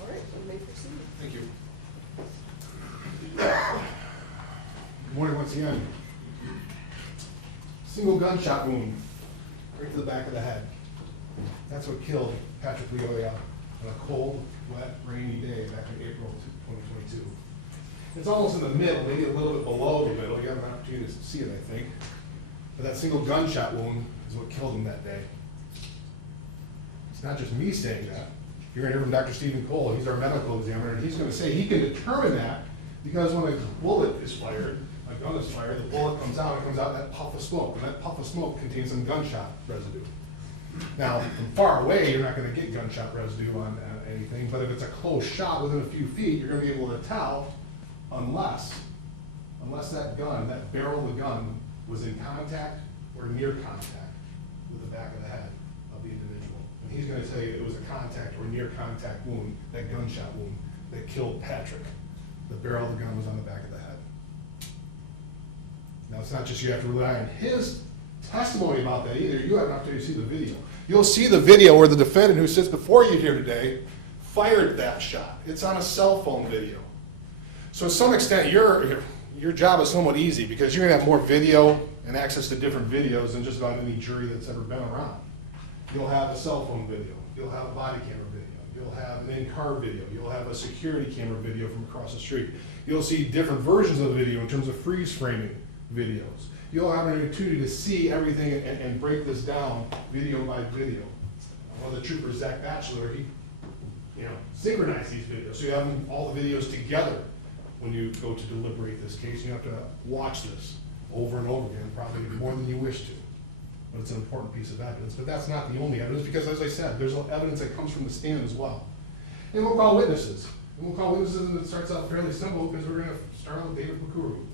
All right, you may proceed. Thank you. Good morning once again. Single gunshot wound right to the back of the head. That's what killed Patrick Leoya on a cold, wet, rainy day back in April 2022. It's almost in the middle, maybe a little bit below the middle. You have an opportunity to see it, I think. But that single gunshot wound is what killed him that day. It's not just me saying that. You're going to hear from Dr. Stephen Cole. He's our medical examiner, and he's going to say he can determine that because when a bullet is fired, a gun is fired, the bullet comes out, it comes out that puff of smoke, and that puff of smoke contains some gunshot residue. Now, from far away, you're not going to get gunshot residue on anything, but if it's a close shot within a few feet, you're going to be able to tell unless that gun, that barrel of the gun, was in contact or near contact with the back of the head of the individual. And he's going to tell you it was a contact or near contact wound, that gunshot wound, that killed Patrick. The barrel of the gun was on the back of the head. Now, it's not just you have to rely on his testimony about that either. You have an opportunity to see the video. You'll see the video where the defendant who sits before you here today fired that shot. It's on a cell phone video. So to some extent, your job is somewhat easy because you're going to have more video and access to different videos than just about any jury that's ever been around. You'll have a cell phone video. You'll have a body camera video. You'll have an in-car video. You'll have a security camera video from across the street. You'll see different versions of the video in terms of freeze framing videos. You'll have an opportunity to see everything and break this down video by video. One of the troopers, Zach Batchelor, he synchronized these videos. So you have all the videos together when you go to deliberate this case. You have to watch this over and over again, probably more than you wish to. But it's an important piece of evidence. But that's not the only evidence because, as I said, there's evidence that comes from the stand as well. And we'll call witnesses. And it starts out fairly simple because we're going to start out with David Bakuru.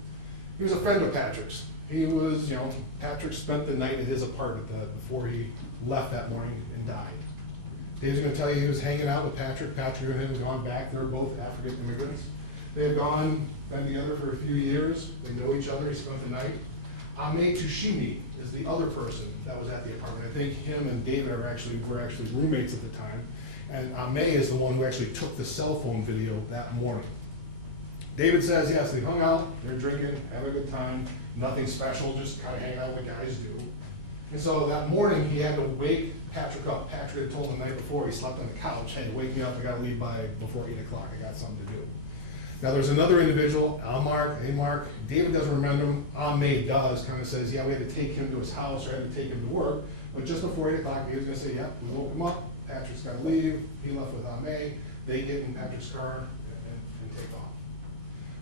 He was a friend of Patrick's. He was, Patrick spent the night at his apartment before he left that morning and died. Dave's going to tell you he was hanging out with Patrick. Patrick and him had gone back. They're both African immigrants. They had been together for a few years. They know each other. He spent the night. Ame Tushimi is the other person that was at the apartment. I think him and David were actually roommates at the time. And Ame is the one who actually took the cell phone video that morning. David says, yes, they hung out, they're drinking, having a good time, nothing special, just kind of hanging out like guys do. And so that morning, he had to wake Patrick up. Patrick had told him the night before, he slept on the couch, hey, wake me up, I gotta leave before 8 o'clock, I got something to do. Now there's another individual, Amark, David doesn't remember him, Ame does, kind of says, yeah, we had to take him to his house, or had to take him to work, but just before 8 o'clock, he was gonna say, yeah, we woke him up, Patrick's gotta leave, he left with Ame, they get in Patrick's car and take off.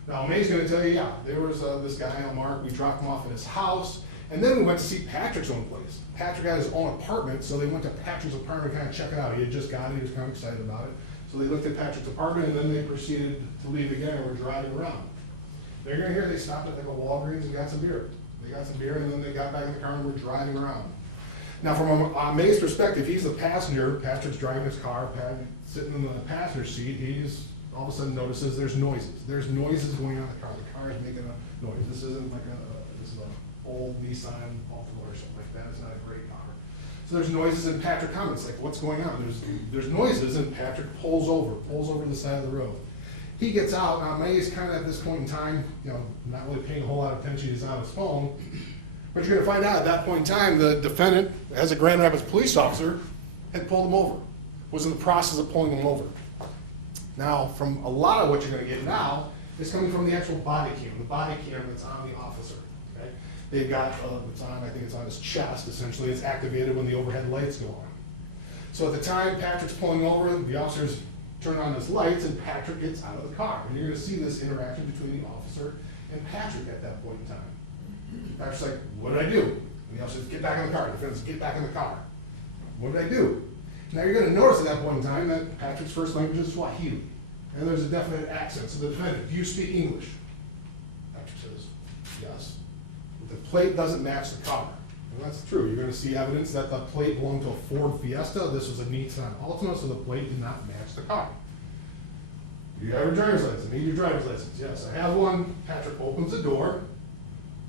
Now, May's going to tell you, yeah, there was this guy, Mark, we dropped him off at his house, and then we went to see Patrick's own place. Patrick had his own apartment, so they went to Patrick's apartment to kind of check it out. He had just got it, he was kind of excited about it. So they looked at Patrick's apartment, and then they proceeded to leave again, and were driving around. They're going to hear they stopped at like a Walgreens and got some beer. They got some beer, and then they got back in the car and were driving around. Now, from May's perspective, he's the passenger. Patrick's driving his car, sitting in the passenger seat. He's all of a sudden notices there's noises. There's noises going on in the car. The car is making a noise. This isn't like this is an old Nissan Altima or something like that. It's not a great car. So there's noises, and Patrick comments like, "What's going on?" There's noises, and Patrick pulls over to the side of the road. He gets out. Now May is kind of at this point in time, not really paying a whole lot of attention. He's on his phone. But you're going to find out at that point in time, the defendant, as a Grand Rapids police officer, had pulled him over. Was in the process of pulling him over. Now, from a lot of what you're going to get now is coming from the actual body cam, the body cam that's on the officer. Okay? They've got, I think it's on his chest, essentially. It's activated when the overhead lights go on. So at the time Patrick's pulling over, the officers turn on his lights, and Patrick gets out of the car. And you're going to see this interaction between the officer and Patrick at that point in time. Patrick's like, what did I do? And the officer says, get back in the car. The defendant says, get back in the car. What did I do? Now you're going to notice at that point in time that Patrick's first language is Swahili. And there's a definite accent. So the defendant, do you speak English? Patrick says, yes. But the plate doesn't match the car. And that's true. You're going to see evidence that the plate belonged to a Ford Fiesta. This was a Nissan Altima, so the plate did not match the car. Do you have your driver's license? I need your driver's license. Yes, I have one. Patrick opens the door.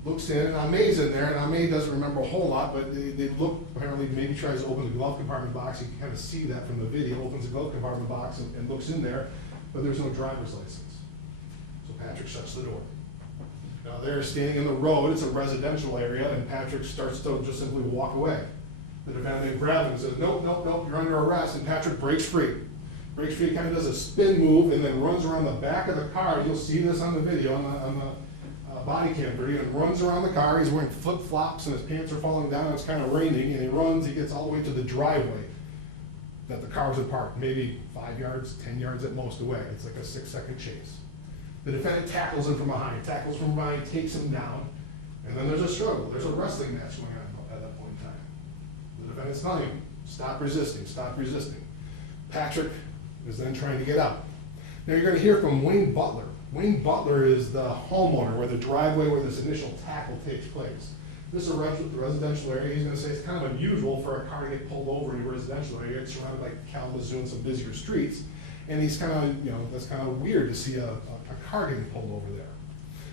looks in, and Ame's in there, and Ame doesn't remember a whole lot, but they look, apparently maybe tries to open the glove compartment box. You can kind of see that from the video. Opens the glove compartment box and looks in there, but there's no driver's license. So Patrick shuts the door. Now they're standing in the road, it's a residential area, and Patrick starts to just simply walk away. The defendant grabs him and says, nope, nope, nope, you're under arrest, and Patrick breaks free. Breaks free, kind of does a spin move, and then runs around the back of the car. You'll see this on the video, on the body cam video, and runs around the car. He's wearing flip-flops, and his pants are falling down, and it's kind of raining, and he runs, he gets all the way to the driveway that the car was in parked, maybe 5 yards, 10 yards at most away. It's like a 6-second chase. The defendant tackles him from behind, takes him down, and then there's a struggle. There's a wrestling match going on at that point in time. The defendant's telling him, stop resisting, stop resisting. Patrick is then trying to get out. Now you're going to hear from Wayne Butler. Wayne Butler is the homeowner where the driveway where this initial tackle takes place. This is a residential area. He's going to say it's kind of unusual for a car to get pulled over in a residential area. It's surrounded by Kalamazoo and some busier streets. And he's kind of, that's kind of weird to see a car getting pulled over there.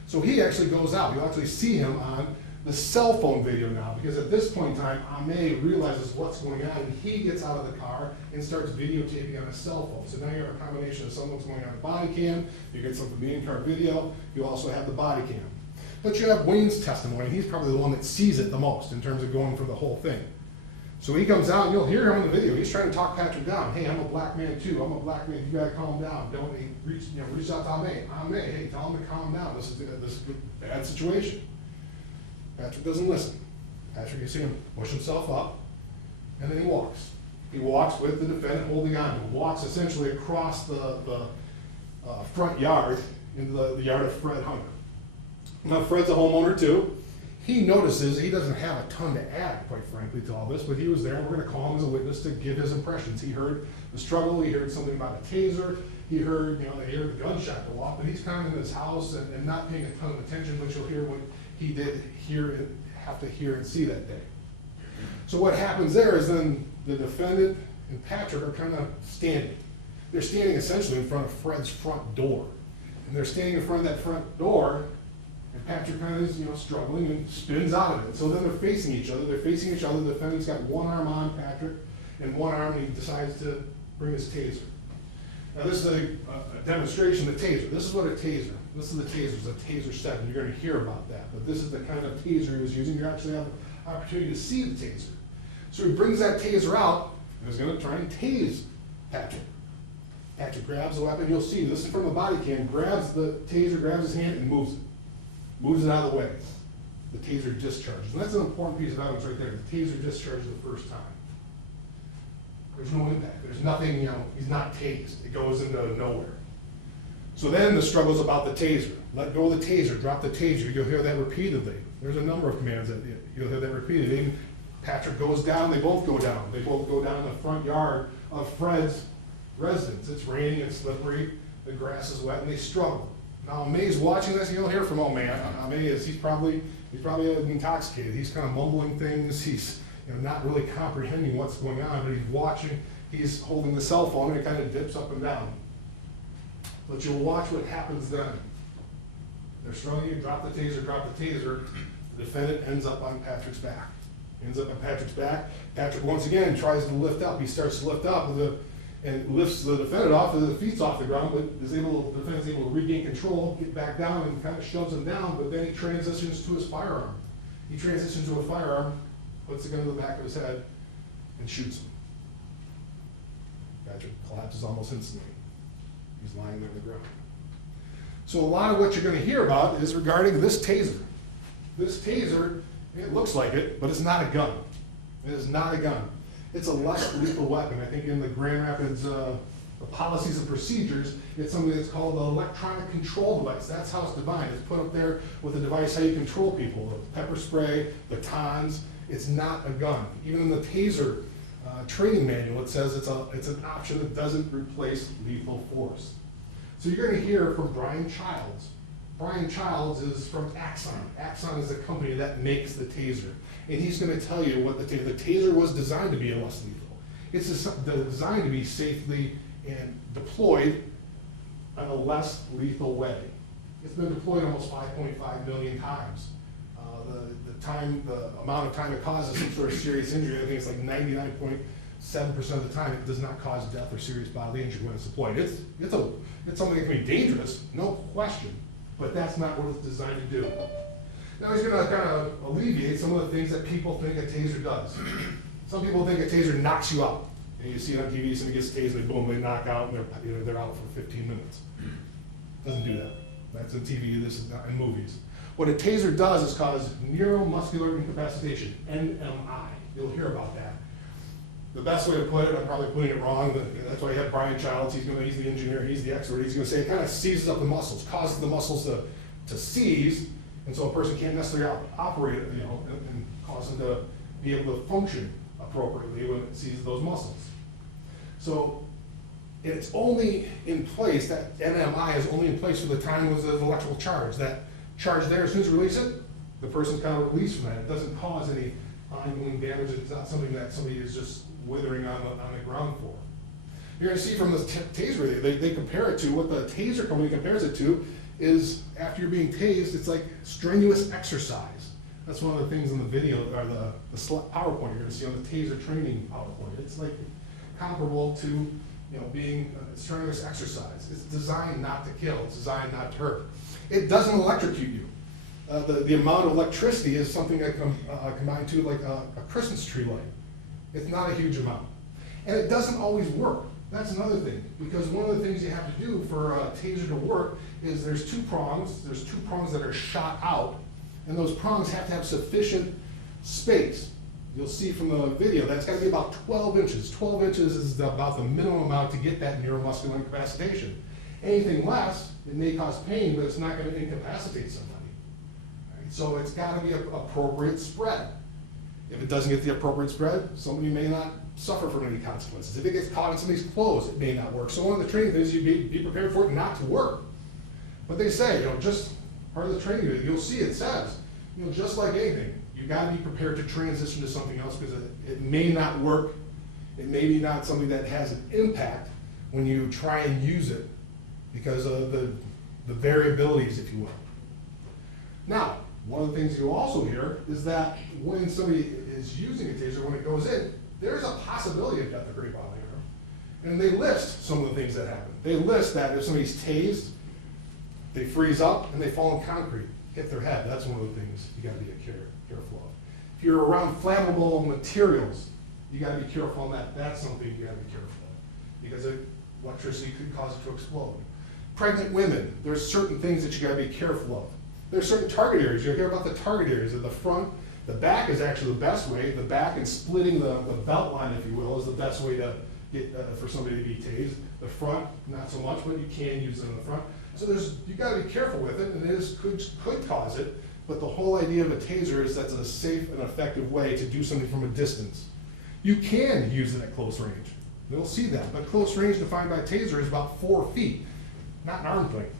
So he actually goes out. You'll actually see him on the cell phone video now, because at this point in time, Ame realizes what's going on, and he gets out of the car and starts videotaping on a cell phone. So now you have a combination of something that's going on the body cam, you get some from the in-car video, you also have the body cam. But you have Wayne's testimony. He's probably the one that sees it the most in terms of going for the whole thing. So he comes out, and you'll hear him in the video. He's trying to talk Patrick down. Hey, I'm a black man too. I'm a black man. You gotta calm down. Don't reach out to Ame. Ame, hey, tell him to calm down. This is a bad situation. Patrick doesn't listen. Patrick, you see him push himself up, and then he walks. He walks with the defendant holding on to him. Walks essentially across the front yard into the yard of Fred Hunter. Now Fred's a homeowner too. He notices he doesn't have a ton to add, quite frankly, to all this, but he was there, and we're going to call him as a witness to give his impressions. He heard the struggle, he heard something about a taser, he heard, they heard the gunshot go off, but he's kind of in his house and not paying a ton of attention, but you'll hear what he did have to hear and see that day. So what happens there is then the defendant and Patrick are kind of standing. They're standing essentially in front of Fred's front door. And they're standing in front of that front door, and Patrick kind of is, struggling and spins out of it. So then they're facing each other. The defendant's got one arm on Patrick and one arm, and he decides to bring his taser. Now this is a demonstration of the taser. This is what a taser, this is the taser, it's a taser 7. You're going to hear about that, but this is the kind of taser he was using. You actually have an opportunity to see the taser. So he brings that taser out, and he's going to try and tase Patrick. Patrick grabs the weapon. You'll see, this is from the body cam, grabs the taser, grabs his hand, and moves it. Moves it out of the way. The taser discharges. And that's an important piece of evidence right there. The taser discharges the first time. There's no impact. There's nothing, he's not tased. It goes into nowhere. So then the struggle's about the taser. Let go of the taser, drop the taser. You'll hear that repeatedly. There's a number of commands that you'll hear that repeatedly. Patrick goes down, they both go down. They both go down in the front yard of Fred's residence. It's raining, it's slippery, the grass is wet, and they struggle. Now Ame's watching this, and you'll hear from Ame. He's probably intoxicated. He's kind of mumbling things. He's not really comprehending what's going on, but he's watching. He's holding the cell phone, and it kind of dips up and down. But you'll watch what happens then. They're struggling. Drop the taser, drop the taser. The defendant ends up on Patrick's back. Patrick once again tries to lift up. He starts to lift up and lifts the defendant off, and the feet's off the ground, but the defendant's able to regain control, get back down, and kind of shoves him down, but then he transitions to his firearm. He transitions to a firearm, puts the gun to the back of his head, and shoots him. Patrick collapses almost instantly. He's lying there on the ground. So a lot of what you're going to hear about is regarding this taser. This taser, it looks like it, but it's not a gun. It is not a gun. It's a less lethal weapon. I think in the Grand Rapids the policies and procedures, it's something that's called an electronic control device. That's how it's defined. It's put up there with a device how you control people. The pepper spray, batons. It's not a gun. Even in the taser training manual, it says it's an option that doesn't replace lethal force. So you're going to hear from Brian Childs. Brian Childs is from Axon. Axon is the company that makes the taser. And he's going to tell you what the taser was designed to be less lethal. It's designed to be safely and deployed in a less lethal way. It's been deployed almost 5.5 million times. The amount of time it causes some sort of serious injury, I think it's like 99.7% of the time, it does not cause death or serious bodily injury when it's deployed. It's something that can be dangerous, no question, but that's not what it's designed to do. Now he's going to kind of alleviate some of the things that people think a taser does. Some people think a taser knocks you out. And you see it on TV, somebody gets tased, they boom, they knock out, and they're out for 15 minutes. Doesn't do that. That's in TV, this is not in movies. What a taser does is cause neuromuscular incapacitation, NMI. You'll hear about that. The best way to put it, I'm probably putting it wrong, but that's why you have Brian Childs, he's the engineer, he's the expert, he's gonna say it kind of seizes up the muscles, causes the muscles to seize, and so a person can't necessarily operate it, and cause them to be able to function appropriately when it seizes those muscles. So it's only in place, that NMI is only in place for the time it was an electrical charge. That charge there, as soon as you release it, the person's kind of released from that. It doesn't cause any ongoing damage. It's not something that somebody is just withering on the ground for. You're gonna see from the taser, they compare it to, what the taser company compares it to is, after you're being tased, it's like strenuous exercise. That's one of the things in the video, or the PowerPoint you're gonna see on the taser training PowerPoint. It's like comparable to being strenuous exercise. It's designed not to kill, it's designed not to hurt. It doesn't electrocute you. The amount of electricity is something that combined to like a Christmas tree light. It's not a huge amount. And it doesn't always work. That's another thing, because one of the things you have to do for a taser to work is there's two prongs that are shot out, and those prongs have to have sufficient space. You'll see from the video that's got to be about 12 inches. 12 inches is about the minimum amount to get that neuromuscular incapacitation. Anything less, it may cause pain, but it's not going to incapacitate somebody. Right? So it's got to be an appropriate spread. If it doesn't get the appropriate spread, somebody may not suffer from any consequences. If it gets caught in somebody's clothes, it may not work. So one of the training things is you be prepared for it not to work. But they say, just part of the training, you'll see it says, just like anything, you got to be prepared to transition to something else, because it may not work. It may be not something that has an impact when you try and use it, because of the variabilities, if you will. Now, one of the things you also hear is that when somebody is using a taser, when it goes in, there's a possibility of death or great bodily harm. And they list some of the things that happen. They list that if somebody's tased, they freeze up and they fall in concrete, hit their head. That's one of the things you got to be careful of. If you're around flammable materials, you got to be careful on that. That's something you got to be careful of, because electricity could cause it to explode. Pregnant women, there's certain things that you got to be careful of. There's certain target areas. You'll hear about the target areas of the front. The back is actually the best way. The back and splitting the belt line, if you will, is the best way to get for somebody to be tased. The front, not so much, but you can use it in the front. So you got to be careful with it, and it could cause it. But the whole idea of a taser is that's a safe and effective way to do something from a distance. You can use it at close range. You'll see that. But close range defined by taser is about 4 feet, not an arm length.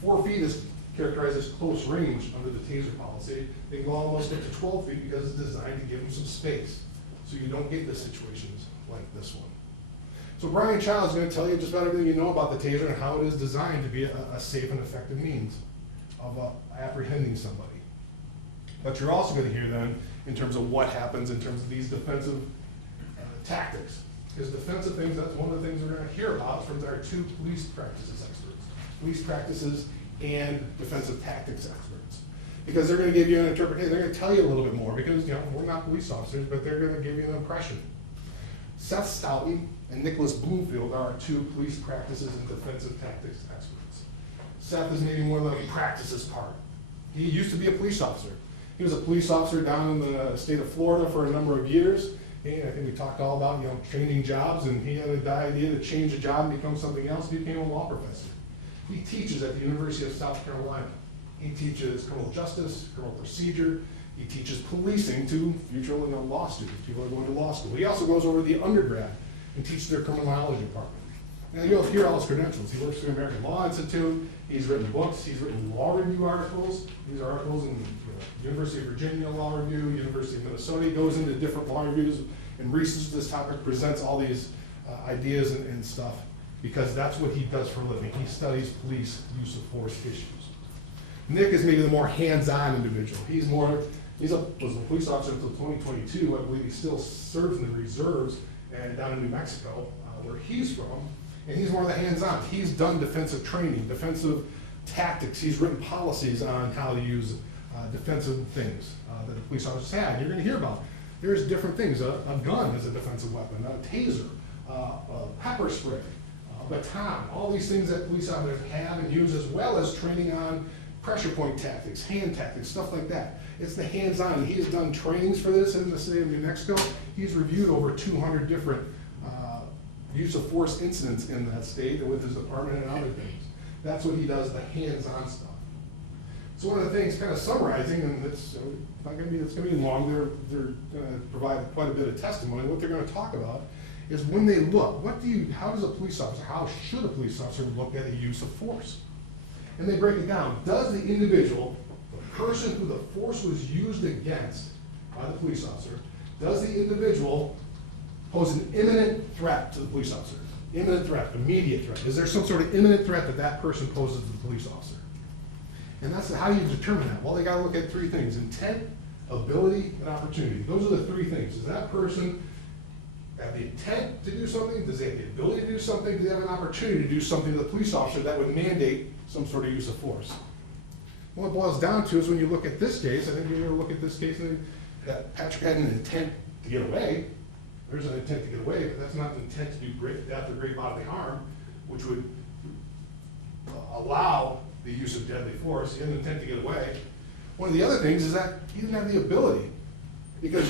4 feet is characterized as close range under the taser policy. They can go almost up to 12 feet because it's designed to give them some space, so you don't get into situations like this one. So Brian Childs is going to tell you just about everything you know about the taser and how it is designed to be a safe and effective means of apprehending somebody. But you're also going to hear then in terms of what happens in terms of these defensive tactics. Because defensive things, that's one of the things we're going to hear about from our two police practices experts. Police practices and defensive tactics experts. Because they're going to give you an interpretation, they're going to tell you a little bit more, because we're not police officers, but they're going to give you an impression. Seth Stoughton and Nicholas Bloomfield are our two police practices and defensive tactics experts. Seth is maybe more of the practices part. He used to be a police officer. He was a police officer down in the state of Florida for a number of years. And I think we talked all about changing jobs, and he had the idea to change a job and become something else. He became a law professor. He teaches at the University of South Carolina. He teaches criminal justice, criminal procedure. He teaches policing to future law students, people who are going to law school. He also goes over to the undergrad and teaches their criminology department. Now you'll hear all his credentials. He works for the American Law Institute. He's written books. He's written law review articles. These are articles in University of Virginia Law Review, University of Minnesota. He goes into different law reviews and researches this topic, presents all these ideas and stuff, because that's what he does for a living. He studies police use of force issues. Nick is maybe the more hands-on individual. He's was a police officer until 2022. I believe he still serves in the reserves and down in New Mexico, where he's from. And he's more the hands-on. He's done defensive training, defensive tactics. He's written policies on how to use defensive things that the police officers have. You're gonna hear about. There's different things. A gun is a defensive weapon, a taser, a pepper spray, a baton, all these things that police officers have and use, as well as training on pressure point tactics, hand tactics, stuff like that. It's the hands-on. He has done trainings for this in the state of New Mexico. He's reviewed over 200 different use of force incidents in that state and with his department and other things. That's what he does, the hands-on stuff. So one of the things, kind of summarizing, and it's gonna be long, they're gonna provide quite a bit of testimony. What they're gonna talk about is when they look, how should a police officer look at a use of force? And they break it down. Does the individual, the person who the force was used against by the police officer, does the individual pose an imminent threat to the police officer? Imminent threat, immediate threat. Is there some sort of imminent threat that that person poses to the police officer? And that's how you determine that. Well, they gotta look at three things: intent, ability, and opportunity. Those are the three things. Does that person have the intent to do something? Does they have the ability to do something? Do they have an opportunity to do something to the police officer that would mandate some sort of use of force? What it boils down to is when you look at this case, I think you're gonna look at this case and that Patrick had an intent to get away. There's an intent to get away, but that's not an intent to do great death or great bodily harm, which would allow the use of deadly force. He had an intent to get away. One of the other things is that he didn't have the ability, because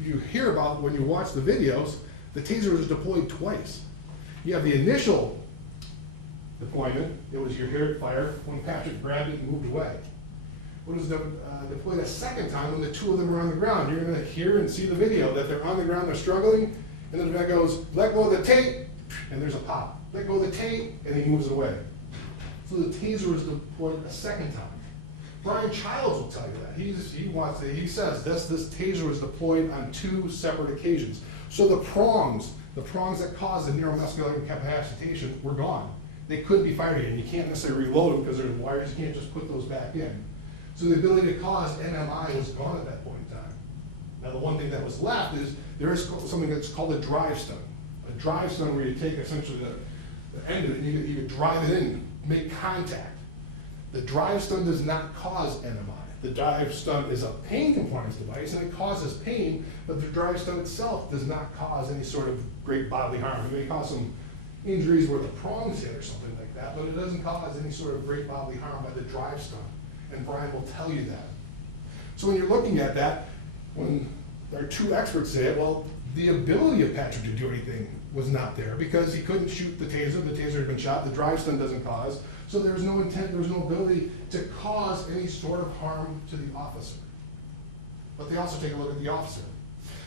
you hear about when you watch the videos, the taser was deployed twice. You have the initial deployment, it was you hear it fire when Patrick grabbed it and moved away. What is deployed a second time when the two of them are on the ground? You're gonna hear and see the video that they're on the ground, they're struggling, and then the guy goes, let go of the tape, and there's a pop. Let go of the tape, and he moves away. So the taser was deployed a second time. Brian Childs will tell you that. He says this taser was deployed on 2 separate occasions. So the prongs that caused the neuromuscular incapacitation were gone. They couldn't be fired again. You can't necessarily reload them because there's wires, you can't just put those back in. So the ability to cause NMI was gone at that point in time. Now the one thing that was left is there is something that's called a drive stun. A drive stun where you take essentially the end of it and you drive it in, make contact. The drive stun does not cause NMI. The drive stun is a pain compliance device and it causes pain, but the drive stun itself does not cause any sort of great bodily harm. It may cause some injuries where the prongs hit or something like that, but it doesn't cause any sort of great bodily harm by the drive stun. And Brian will tell you that. So when you're looking at that, when our 2 experts say it, well, the ability of Patrick to do anything was not there because he couldn't shoot the taser had been shot, the drive stun doesn't cause, so there's no intent, there's no ability to cause any sort of harm to the officer. But they also take a look at the officer.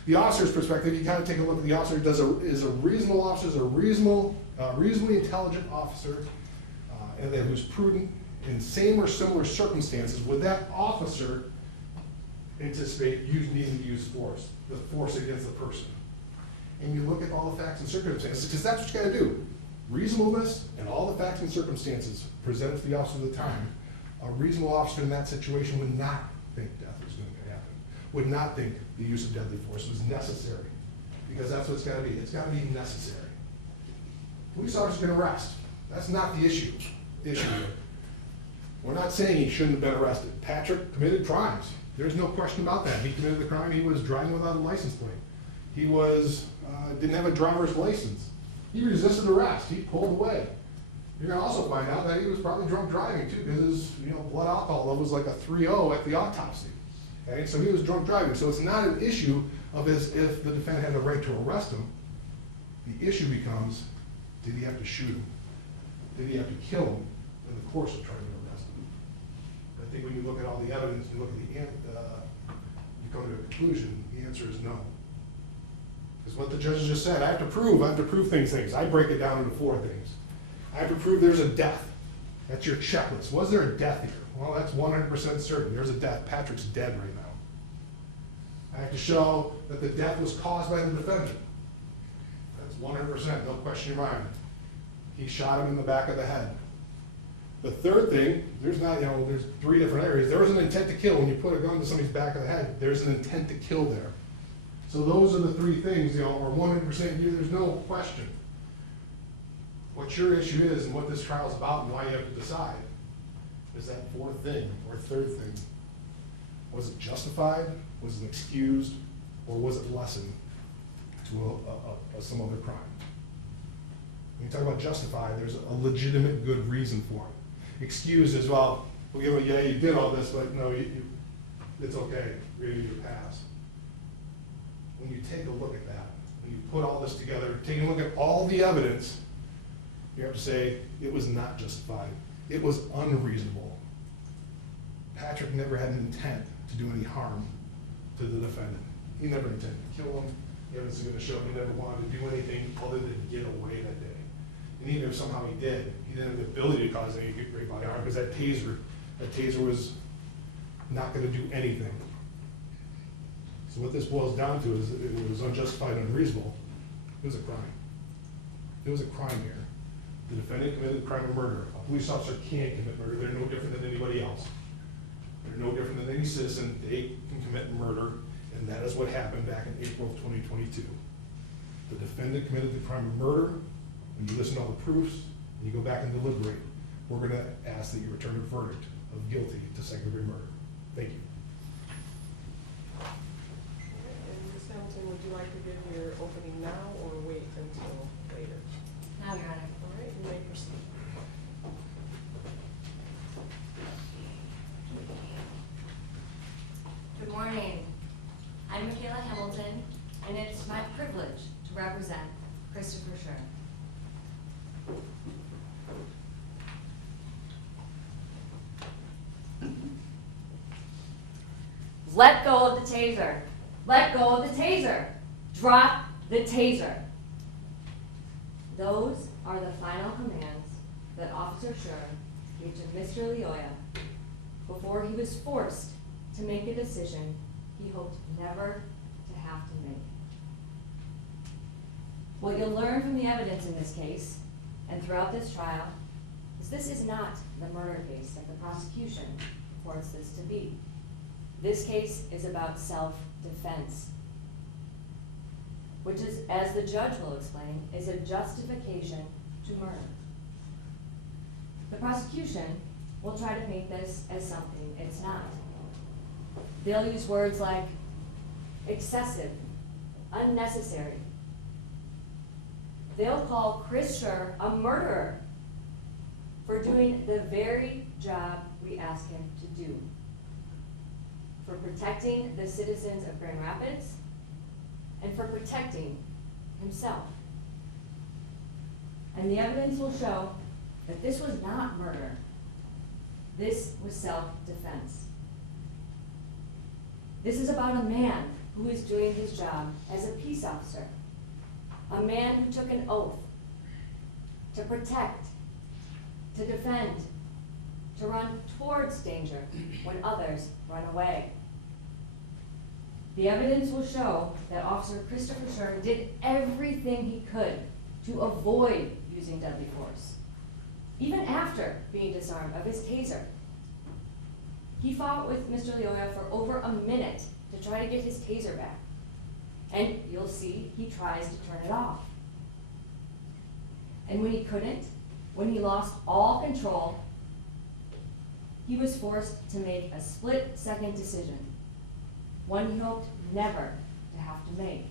The officer's perspective, you gotta take a look at the officer. Is a reasonable officer, is a reasonably intelligent officer, and then who's prudent in same or similar circumstances, would that officer anticipate needing to use force, the force against the person? And you look at all the facts and circumstances, because that's what you gotta do. Reasonableness and all the facts and circumstances presented to the officer at the time. A reasonable officer in that situation would not think death was going to happen, would not think the use of deadly force was necessary, because that's what it's gotta be. It's gotta be necessary. Police officers can arrest. That's not the issue. We're not saying he shouldn't have been arrested. Patrick committed crimes. There's no question about that. He committed the crime. He was driving without a license plate. He didn't have a driver's license. He resisted arrest. He pulled away. You're gonna also find out that he was probably drunk driving too, because his blood alcohol level was like a 3.0 at the autopsy. Okay, so he was drunk driving. So it's not an issue of if the defendant had the right to arrest him. The issue becomes, did he have to shoot him? Did he have to kill him in the course of trying to arrest him? I think when you look at all the evidence, you look at you come to a conclusion, the answer is no. Because what the judge just said, I have to prove things. I break it down into 4 things. I have to prove there's a death. That's your checklist. Was there a death here? Well, that's 100% certain. There's a death. Patrick's dead right now. I have to show that the death was caused by the defendant. That's 100%, no question in your mind. He shot him in the back of the head. The third thing, there's three different areas. There was an intent to kill. When you put a gun to somebody's back of the head, there's an intent to kill there. So those are the three things, are 100% you, there's no question. What your issue is and what this trial is about and why you have to decide is that fourth thing or third thing. Was it justified? Was it excused? Or was it lessened to some other crime? When you talk about justified, there's a legitimate good reason for it. Excused as well, yeah, you did all this, but no, it's okay, we're gonna give you a pass. When you take a look at that, when you put all this together, take a look at all the evidence, you have to say it was not justified. It was unreasonable. Patrick never had an intent to do any harm to the defendant. He never intended to kill him. The evidence is going to show he never wanted to do anything other than get away that day. And even if somehow he did, he didn't have the ability to cause any great bodily harm because that taser was not going to do anything. So what this boils down to is it was unjustified and unreasonable. It was a crime. It was a crime here. The defendant committed the crime of murder. A police officer can't commit murder. They're no different than anybody else. They're no different than any citizen. They can commit murder, and that is what happened back in April of 2022. The defendant committed the crime of murder. When you listen to all the proofs, and you go back and deliberate, we're going to ask that you return a verdict of guilty to second-degree murder. Thank you. And Ms. Hamilton, would you like to give your opening now or wait until later? Now, Your Honor. All right, you may proceed. Good morning. I'm Mikayla Hamilton, and it's my privilege to represent Christopher Schurr. Let go of the taser. Let go of the taser. Drop the taser. Those are the final commands that Officer Schurr gave to Mr. Lioya before he was forced to make a decision he hoped never to have to make. What you'll learn from the evidence in this case and throughout this trial is this is not the murder case that the prosecution wants this to be. This case is about self-defense, which is, as the judge will explain, is a justification to murder. The prosecution will try to make this as something it's not. They'll use words like excessive, unnecessary. They'll call Chris Schurr a murderer for doing the very job we asked him to do, for protecting the citizens of Grand Rapids and for protecting himself. And the evidence will show that this was not murder. This was self-defense. This is about a man who is doing his job as a peace officer, a man who took an oath to protect, to defend, to run towards danger when others run away. The evidence will show that Officer Christopher Schurr did everything he could to avoid using deadly force, even after being disarmed of his taser. He fought with Mr. Lioya for over a minute to try to get his taser back. And you'll see he tries to turn it off. And when he couldn't, when he lost all control, he was forced to make a split-second decision, one he hoped never to have to make.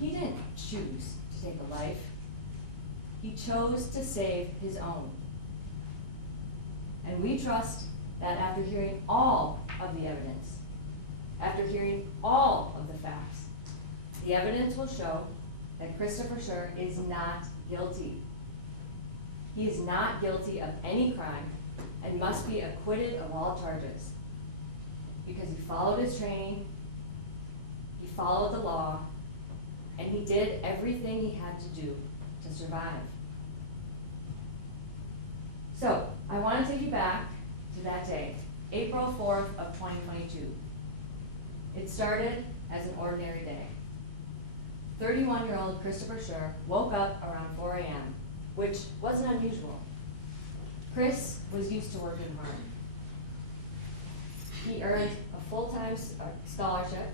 He didn't choose to take a life. He chose to save his own. And we trust that after hearing all of the evidence, after hearing all of the facts, the evidence will show that Christopher Schurr is not guilty. He is not guilty of any crime and must be acquitted of all charges because he followed his training, he followed the law, and he did everything he had to do to survive. So, I want to take you back to that day, April 4th of 2022. It started as an ordinary day. 31-year-old Christopher Schurr woke up around 4 a.m., which wasn't unusual. Chris was used to working hard. He earned a full-time scholarship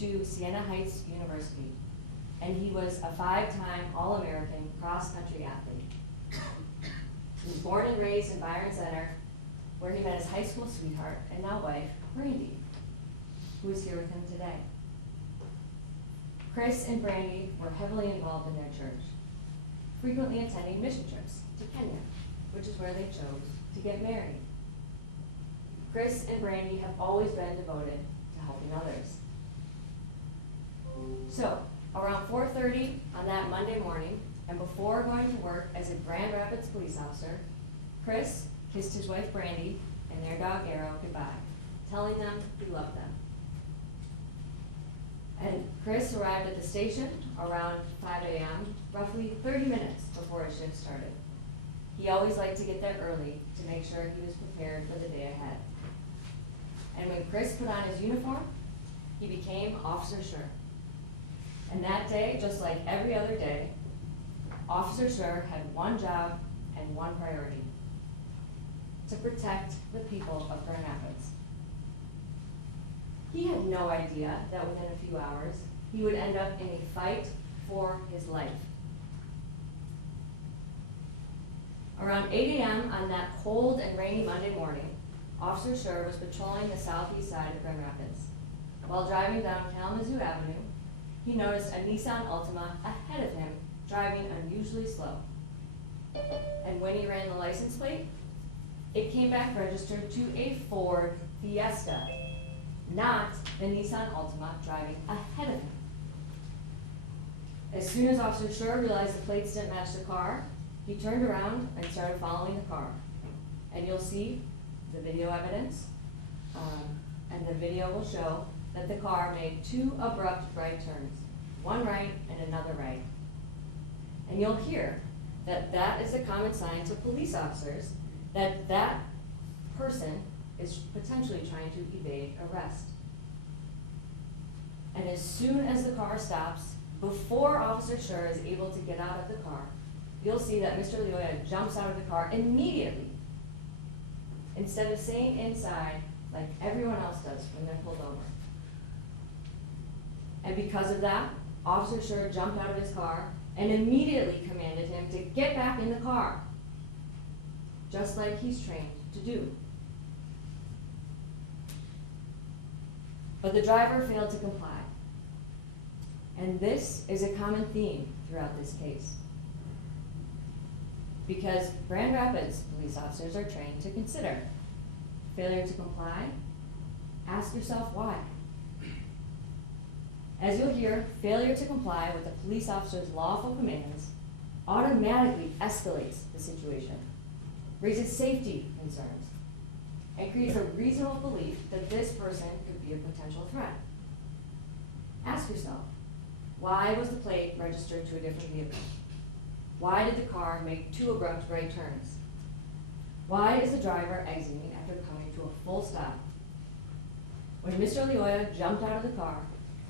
to Siena Heights University, and he was a 5-time All-American cross-country athlete. He was born and raised in Byron Center, where he met his high school sweetheart and now wife, Brandy, who is here with him today. Chris and Brandy were heavily involved in their church, frequently attending mission trips to Kenya, which is where they chose to get married. Chris and Brandy have always been devoted to helping others. So, around 4:30 on that Monday morning, and before going to work as a Grand Rapids police officer, Chris kissed his wife Brandy and their dog Arrow goodbye, telling them he loved them. And Chris arrived at the station around 5 a.m., roughly 30 minutes before his shift started. He always liked to get there early to make sure he was prepared for the day ahead. And when Chris put on his uniform, he became Officer Schurr. And that day, just like every other day, Officer Schurr had one job and one priority: to protect the people of Grand Rapids. He had no idea that within a few hours, he would end up in a fight for his life. Around 8 a.m. on that cold and rainy Monday morning, Officer Schurr was patrolling the southeast side of Grand Rapids. While driving down Kalamazoo Avenue, he noticed a Nissan Altima ahead of him driving unusually slow. And when he ran the license plate, it came back registered to a Ford Fiesta, not the Nissan Altima driving ahead of him. As soon as Officer Schurr realized the plates didn't match the car, he turned around and started following the car. And you'll see the video evidence, and the video will show that the car made 2 abrupt right turns, one right and another right. And you'll hear that that is a common sign to police officers that that person is potentially trying to evade arrest. And as soon as the car stops, before Officer Schurr is able to get out of the car, you'll see that Mr. Loyola jumps out of the car immediately, instead of staying inside like everyone else does when they're pulled over. And because of that, Officer Schurr jumped out of his car and immediately commanded him to get back in the car, just like he's trained to do. But the driver failed to comply. And this is a common theme throughout this case. Because Grand Rapids police officers are trained to consider failure to comply. Ask yourself why. As you'll hear, failure to comply with a police officer's lawful commands automatically escalates the situation, raises safety concerns, and creates a reasonable belief that this person could be a potential threat. Ask yourself, why was the plate registered to a different vehicle? Why did the car make 2 abrupt right turns? Why is the driver exiting after coming to a full stop? When Mr. Loyola jumped out of the car,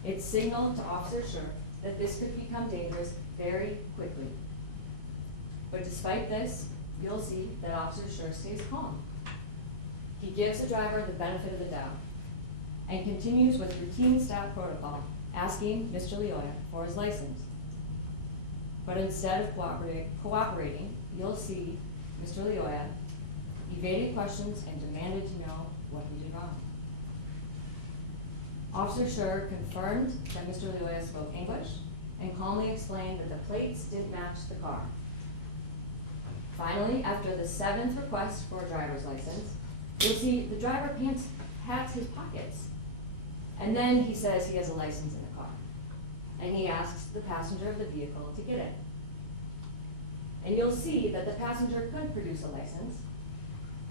it signaled to Officer Schurr that this could become dangerous very quickly. But despite this, you'll see that Officer Schurr stays calm. He gives the driver the benefit of the doubt and continues with routine stop protocol, asking Mr. Loyola for his license. But instead of cooperating, you'll see Mr. Loyola evaded questions and demanded to know what he did wrong. Officer Schurr confirmed that Mr. Loyola spoke English and calmly explained that the plates didn't match the car. Finally, after the 7th request for a driver's license, you'll see the driver pats his pockets. And then he says he has a license in the car. And he asks the passenger of the vehicle to get it. And you'll see that the passenger couldn't produce a license.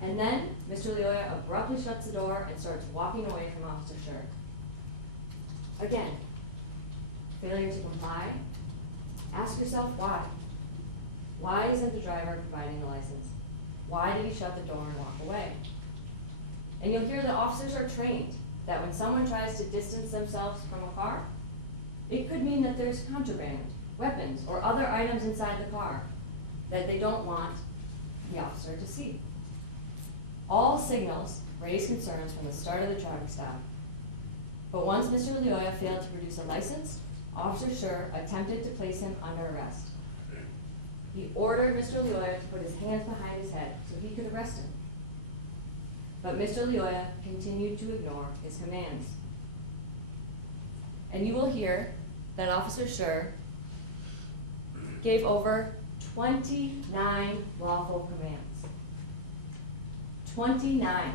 And then Mr. Loyola abruptly shuts the door and starts walking away from Officer Schurr. Again, failure to comply. Ask yourself why. Why isn't the driver providing the license? Why did he shut the door and walk away? And you'll hear that officers are trained that when someone tries to distance themselves from a car, it could mean that there's contraband, weapons, or other items inside the car that they don't want the officer to see. All signals raised concerns from the start of the traffic stop. But once Mr. Leoya failed to produce a license, Officer Schurr attempted to place him under arrest. He ordered Mr. Leoya to put his hands behind his head so he could arrest him. But Mr. Leoya continued to ignore his commands. And you will hear that Officer Schurr gave over 29 lawful commands. 29.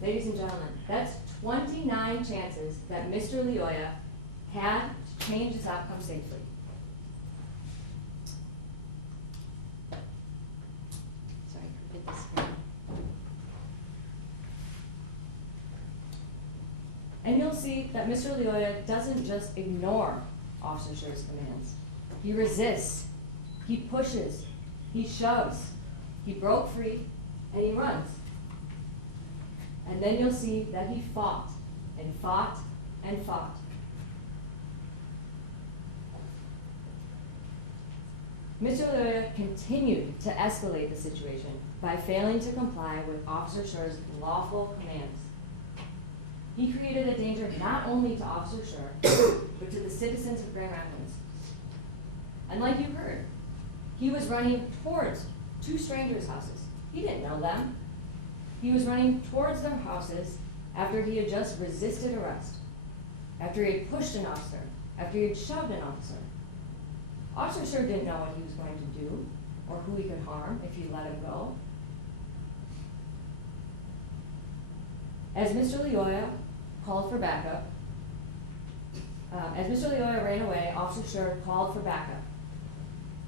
Ladies and gentlemen, that's 29 chances that Mr. Leoya had to change his outcome safely. Sorry, forget this screen. And you'll see that Mr. Leoya doesn't just ignore Officer Schurr's commands. He resists, he pushes, he shoves, he broke free, and he runs. And then you'll see that he fought and fought and fought. Mr. Leoya continued to escalate the situation by failing to comply with Officer Schurr's lawful commands. He created a danger not only to Officer Schurr, but to the citizens of Grand Rapids. And like you heard, he was running towards two strangers' houses. He didn't know them. He was running towards their houses after he had just resisted arrest, after he had pushed an officer, after he had shoved an officer. Officer Schurr didn't know what he was going to do or who he could harm if he let him go. As Mr. Leoya called for backup, as Mr. Leoya ran away, Officer Schurr called for backup.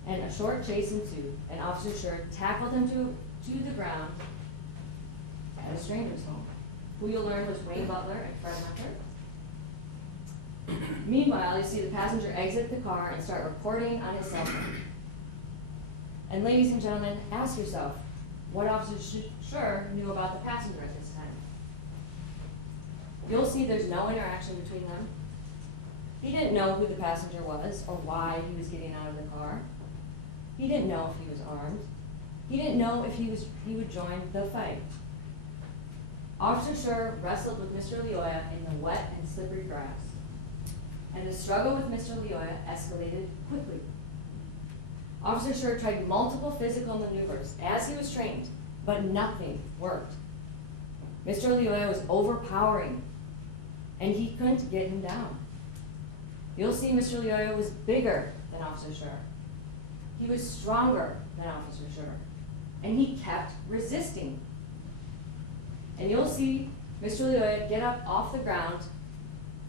And a short chase ensued, and Officer Schurr tackled him to the ground at a stranger's home, who you'll learn was Wayne Butler and Fred Hunter. Meanwhile, you see the passenger exit the car and start recording on his cell phone. And ladies and gentlemen, ask yourself, what Officer Schurr knew about the passenger at this time? You'll see there's no interaction between them. He didn't know who the passenger was or why he was getting out of the car. He didn't know if he was armed. He didn't know if he would join the fight. Officer Schurr wrestled with Mr. Leoya in the wet and slippery grass. And the struggle with Mr. Leoya escalated quickly. Officer Schurr tried multiple physical maneuvers as he was trained, but nothing worked. Mr. Leoya was overpowering, and he couldn't get him down. You'll see Mr. Leoya was bigger than Officer Schurr. He was stronger than Officer Schurr, and he kept resisting. And you'll see Mr. Leoya get up off the ground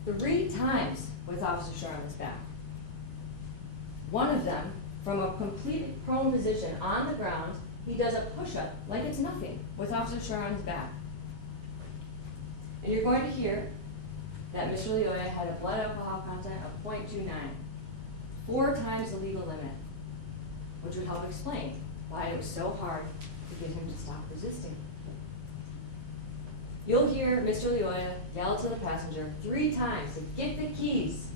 3 times with Officer Schurr on his back. One of them, from a completely prone position on the ground, he does a push-up like it's nothing with Officer Schurr on his back. And you're going to hear that Mr. Leoya had a blood alcohol content of 0.29, 4 times the legal limit, which would help explain why it was so hard to get him to stop resisting. You'll hear Mr. Leoya yell to the passenger 3 times to get the keys.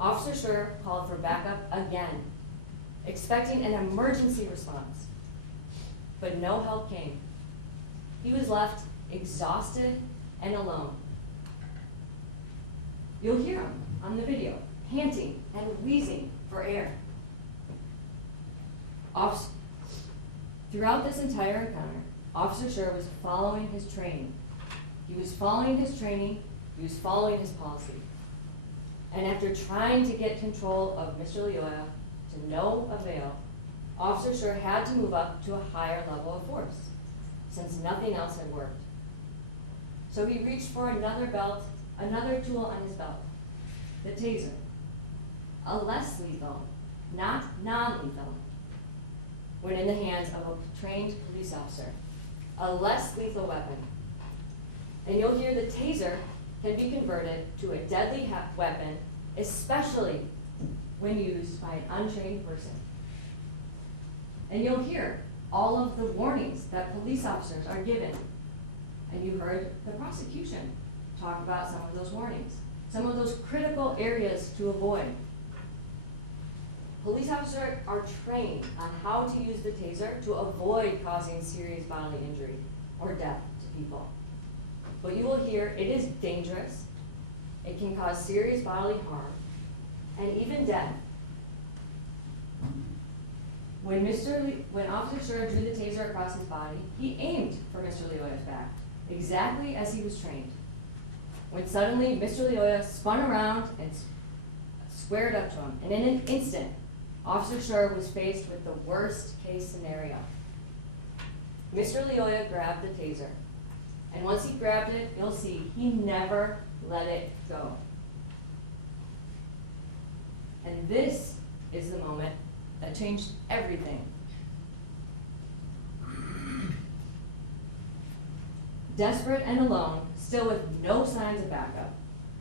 Officer Schurr called for backup again, expecting an emergency response. But no help came. He was left exhausted and alone. You'll hear him on the video, panting and wheezing for air. Throughout this entire encounter, Officer Schurr was following his training. He was following his training, he was following his policy. And after trying to get control of Mr. Leoya to no avail, Officer Schurr had to move up to a higher level of force, since nothing else had worked. So he reached for another tool on his belt, the taser. A less lethal, not non-lethal, when in the hands of a trained police officer. A less lethal weapon. And you'll hear the taser can be converted to a deadly weapon, especially when used by an untrained person. And you'll hear all of the warnings that police officers are given. And you heard the prosecution talk about some of those warnings, some of those critical areas to avoid. Police officers are trained on how to use the taser to avoid causing serious bodily injury or death to people. But you will hear it is dangerous, it can cause serious bodily harm, and even death. When Officer Schurr drew the taser across his body, he aimed for Mr. Lioya's back, exactly as he was trained. When suddenly Mr. Lioya spun around and squared up to him, and in an instant, Officer Schurr was faced with the worst case scenario. Mr. Lioya grabbed the taser, and once he grabbed it, you'll see he never let it go. And this is the moment that changed everything. Desperate and alone, still with no signs of backup,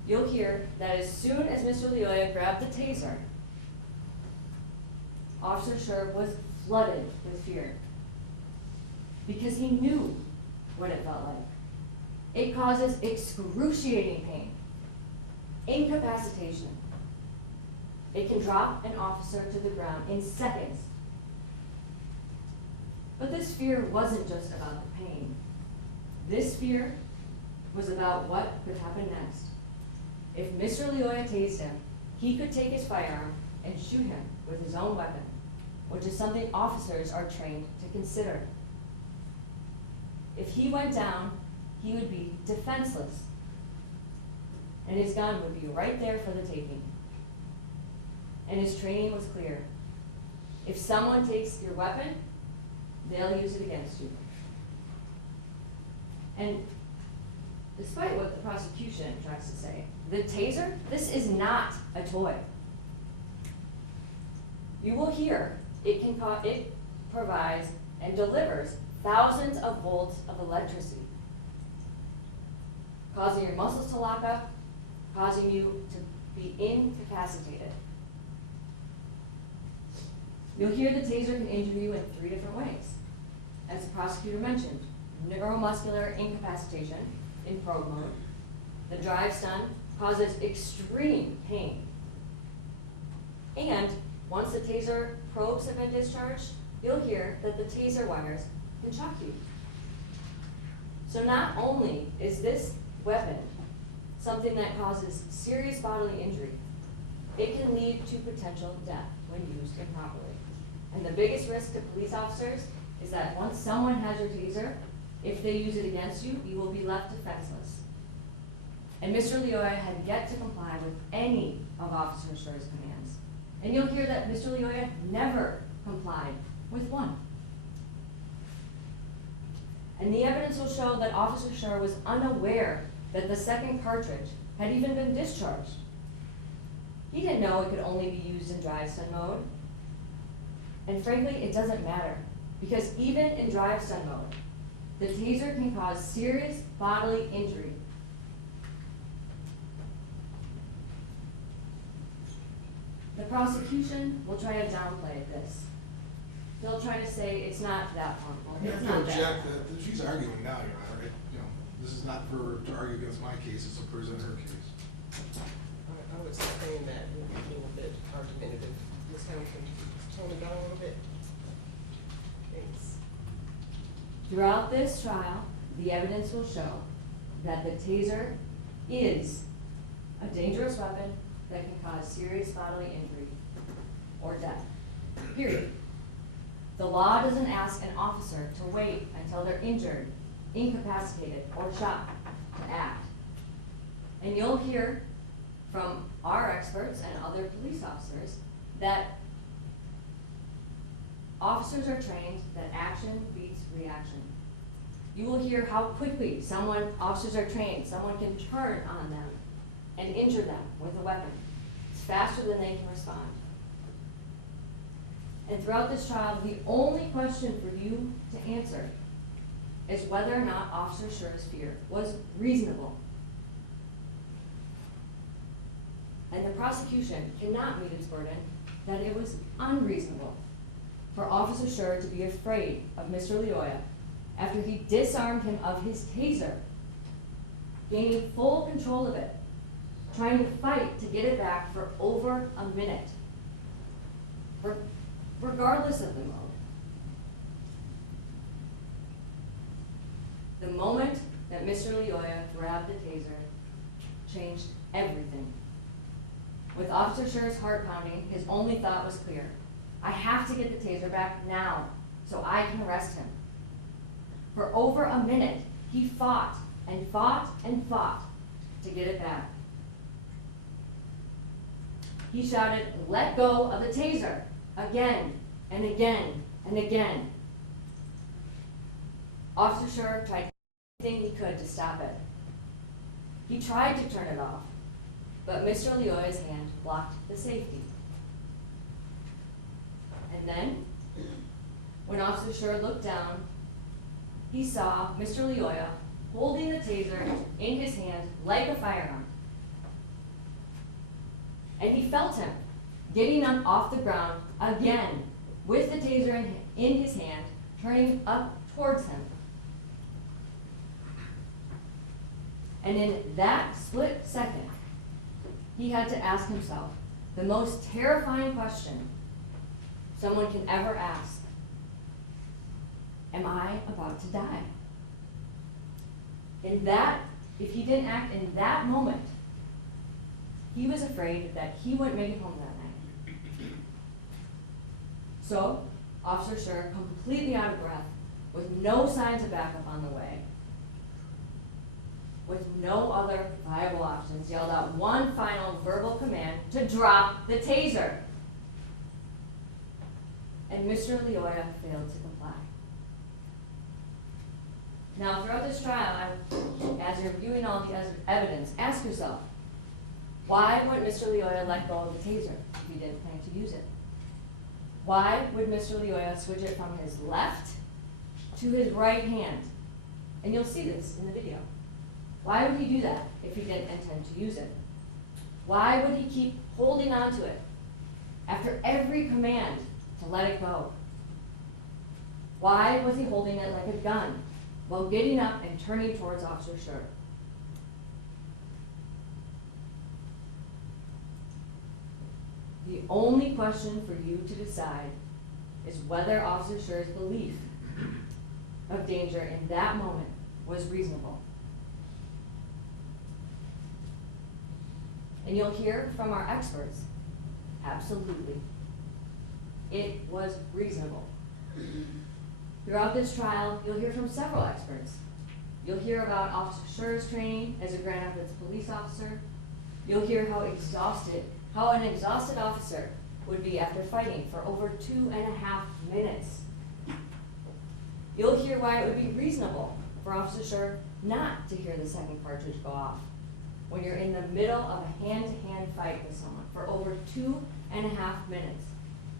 you'll hear that as soon as Mr. Lioya grabbed the taser, Officer Schurr was flooded with fear because he knew what it felt like. It causes excruciating pain, incapacitation. It can drop an officer to the ground in seconds. But this fear wasn't just about the pain. This fear was about what could happen next. If Mr. Lioya tased him, he could take his firearm and shoot him with his own weapon, which is something officers are trained to consider. If he went down, he would be defenseless, and his gun would be right there for the taking. And his training was clear. If someone takes your weapon, they'll use it against you. And despite what the prosecution tries to say, the taser, this is not a toy. You will hear it provides and delivers thousands of volts of electricity, causing your muscles to lock up, causing you to be incapacitated. You'll hear the taser can injure you in 3 different ways. As the prosecutor mentioned, neuromuscular incapacitation in probe mode. The drive stun causes extreme pain. And once the taser probes have been discharged, you'll hear that the taser wires can shock you. So not only is this weapon something that causes serious bodily injury, it can lead to potential death when used improperly. And the biggest risk to police officers is that once someone has your taser, if they use it against you, you will be left defenseless. And Mr. Lioya had yet to comply with any of Officer Schurr's commands. And you'll hear that Mr. Lioya never complied with one. And the evidence will show that Officer Schurr was unaware that the second cartridge had even been discharged. He didn't know it could only be used in drive stun mode. And frankly, it doesn't matter, because even in drive stun mode, the taser can cause serious bodily injury. The prosecution will try to downplay this. They'll try to say it's not that harmful. You It's have to not that object bad. that she's arguing now, Your Honor, right? You know, this is not for, to argue against my case, it's to present her case. I would sustain that would be a little bit argumentative. Ms. Hamilton, just tone it down a little bit. Thanks. Throughout this trial, the evidence will show that the taser is a dangerous weapon that can cause serious bodily injury or death, period. The law doesn't ask an officer to wait until they're injured, incapacitated, or shot to act. And you'll hear from our experts and other police officers that officers are trained that action beats reaction. You will hear how quickly officers are trained, someone can turn on them and injure them with a weapon. It's faster than they can respond. And throughout this trial, the only question for you to answer is whether or not Officer Schurr's fear was reasonable. And the prosecution cannot meet its burden that it was unreasonable for Officer Schurr to be afraid of Mr. Lioya after he disarmed him of his taser, gaining full control of it, trying to fight to get it back for over a minute. regardless of the mode. The moment that Mr. Leoya grabbed the taser changed everything. With Officer Schurr's heart pounding, his only thought was clear. I have to get the taser back now so I can arrest him. For over a minute, he fought and fought and fought to get it back. He shouted, "Let go of the taser," again and again and again. Officer Schurr tried everything he could to stop it. He tried to turn it off, but Mr. Leoya's hand blocked the safety. And then, when Officer Schurr looked down, he saw Mr. Leoya holding the taser in his hand like a firearm. And he felt him getting up off the ground again with the taser in his hand, turning up towards him. And in that split second, he had to ask himself the most terrifying question someone can ever ask. Am I about to die? If he didn't act in that moment, he was afraid that he wouldn't make it home that night. So, Officer Schurr, completely out of breath, with no signs of backup on the way, with no other viable options, yelled out one final verbal command to drop the taser. And Mr. Leoya failed to comply. Now, throughout this trial, as you're viewing all the evidence, ask yourself, why would Mr. Leoya let go of the taser if he didn't plan to use it? Why would Mr. Leoya switch it from his left to his right hand? And you'll see this in the video. Why would he do that if he didn't intend to use it? Why would he keep holding on to it after every command to let it go? Why was he holding it like a gun while getting up and turning towards Officer Schurr? The only question for you to decide is whether Officer Schurr's belief of danger in that moment was reasonable. And you'll hear from our experts, absolutely. It was reasonable. Throughout this trial, you'll hear from several experts. You'll hear about Officer Schurr's training as a Grand Rapids police officer. You'll hear how an exhausted officer would be after fighting for over 2.5 minutes. You'll hear why it would be reasonable for Officer Schurr not to hear the second cartridge go off when you're in the middle of a hand-to-hand fight with someone for over 2.5 minutes.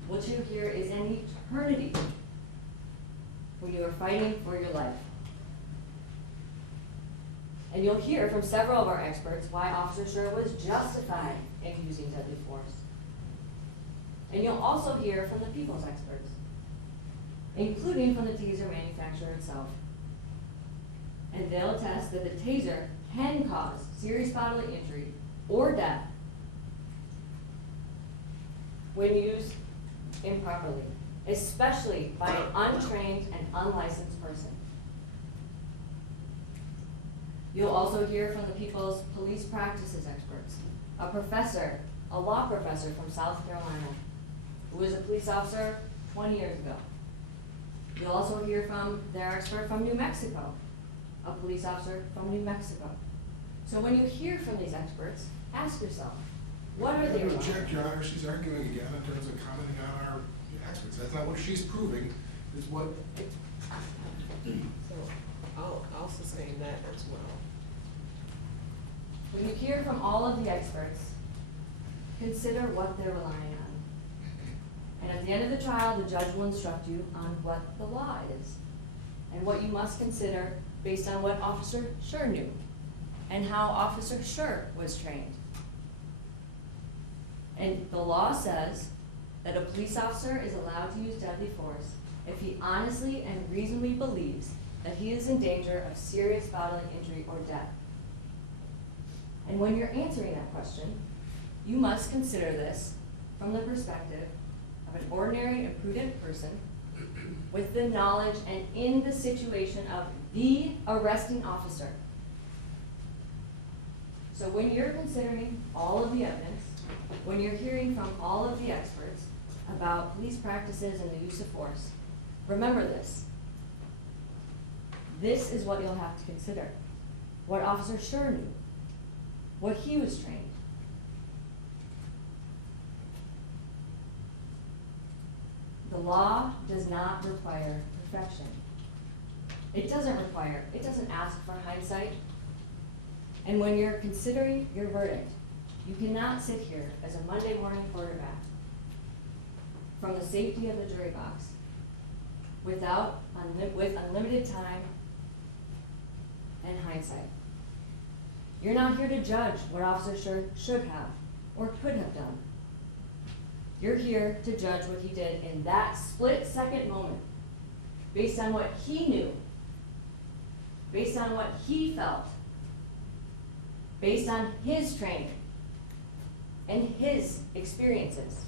What you hear is an eternity when you are fighting for your life. And you'll hear from several of our experts why Officer Schurr was justified in using deadly force. And you'll also hear from the people's experts, including from the taser manufacturer itself. And they'll attest that the taser can cause serious bodily injury or death when used improperly, especially by an untrained and unlicensed person. You'll also hear from the People's Police Practices experts, a law professor from South Carolina, who was a police officer 20 years ago. You'll also hear from their expert from New Mexico, a police officer from New Mexico. So when you hear from these experts, ask yourself, what are they about? Check, Your Honor, she's arguing again in terms of commenting on our experts. That's not what she's proving, is what. So I'll sustain that as well. When you hear from all of the experts, consider what they're relying on. And at the end of the trial, the judge will instruct you on what the law is and what you must consider based on what Officer Schurr knew and how Officer Schurr was trained. And the law says that a police officer is allowed to use deadly force if he honestly and reasonably believes that he is in danger of serious bodily injury or death. And when you're answering that question, you must consider this from the perspective of an ordinary and prudent person with the knowledge and in the situation of the arresting officer. So when you're considering all of the evidence, when you're hearing from all of the experts about police practices and the use of force, remember this. This is what you'll have to consider. What Officer Schurr knew, what he was trained. The law does not require perfection. It doesn't ask for hindsight. And when you're considering your verdict, you cannot sit here as a Monday morning quarterback from the safety of the jury box with unlimited time and hindsight. You're not here to judge what Officer Schurr should have or could have done. You're here to judge what he did in that split-second moment, based on what he knew, based on what he felt, based on his training and his experiences.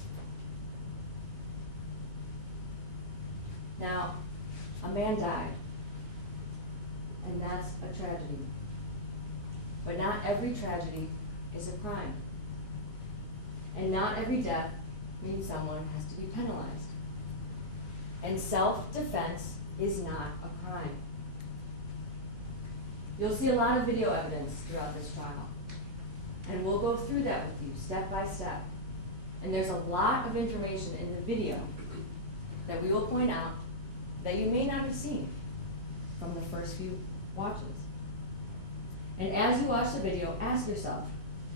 Now, a man died, and that's a tragedy. But not every tragedy is a crime. And not every death means someone has to be penalized. And self-defense is not a crime. You'll see a lot of video evidence throughout this trial. And we'll go through that with you step by step. And there's a lot of information in the video that we will point out that you may not have seen from the first few watches. And as you watch the video, ask yourself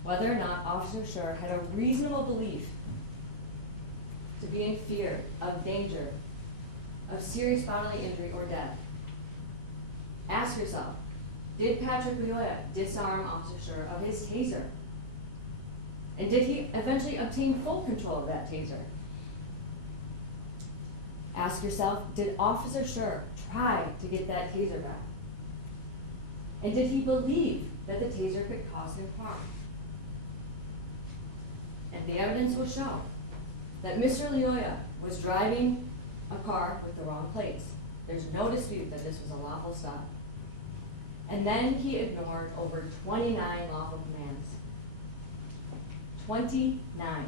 whether or not Officer Schurr had a reasonable belief to be in fear of danger, of serious bodily injury or death. Ask yourself, did Patrick Loyola disarm Officer Schurr of his taser? And did he eventually obtain full control of that taser? Ask yourself, did Officer Schurr try to get that taser back? And did he believe that the taser could cause him harm? And the evidence will show that Mr. Loyola was driving a car with the wrong plates. There's no dispute that this was a lawful stop. And then he ignored over 29 lawful commands. 29.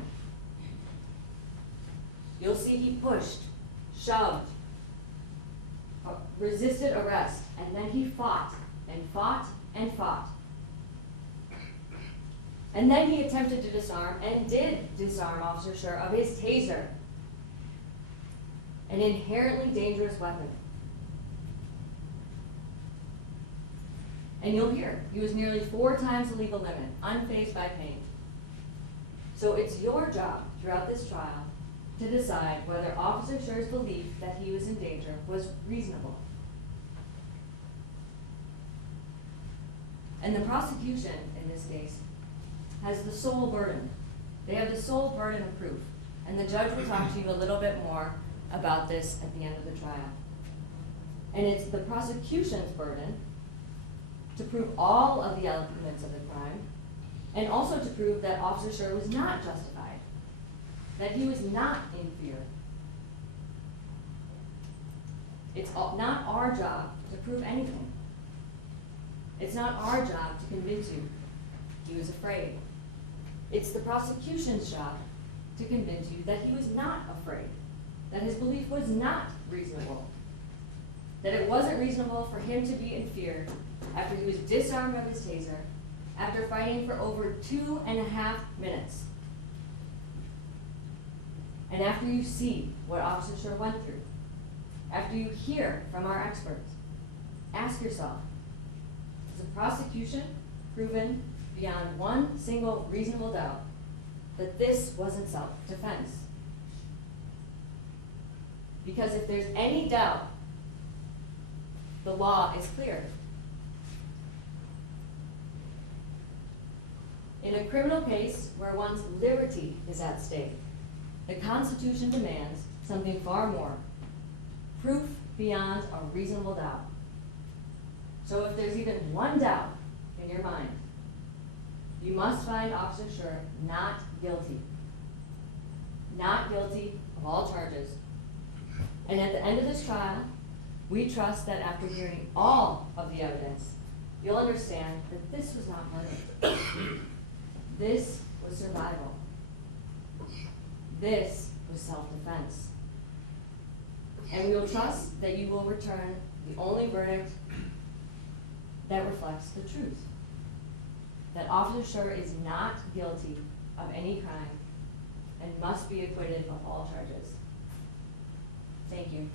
You'll see he pushed, shoved, resisted arrest, and then he fought and fought and fought. And then he attempted to disarm and did disarm Officer Schurr of his taser, an inherently dangerous weapon. And you'll hear, he was nearly 4 times the legal limit, unfazed by pain. So it's your job throughout this trial to decide whether Officer Schurr's belief that he was in danger was reasonable. And the prosecution, in this case, has the sole burden. They have the sole burden of proof. And the judge will talk to you a little bit more about this at the end of the trial. And it's the prosecution's burden to prove all of the elements of the crime, and also to prove that Officer Schurr was not justified, that he was not in fear. It's not our job to prove anything. It's not our job to convince you he was afraid. It's the prosecution's job to convince you that he was not afraid, that his belief was not reasonable, that it wasn't reasonable for him to be in fear after he was disarmed of his taser, after fighting for over 2.5 minutes. And after you see what Officer Schurr went through, after you hear from our experts, ask yourself, has the prosecution proven beyond one single reasonable doubt that this wasn't self-defense? Because if there's any doubt, the law is clear. In a criminal case where one's liberty is at stake, the Constitution demands something far more: proof beyond a reasonable doubt. So if there's even one doubt in your mind, you must find Officer Schurr not guilty. Not guilty of all charges. And at the end of this trial, we trust that after hearing all of the evidence, you'll understand that this was not murder. This was survival. This was self-defense. And we will trust that you will return the only verdict that reflects the truth. That Officer Schurr is not guilty of any crime and must be acquitted of all charges. Thank you.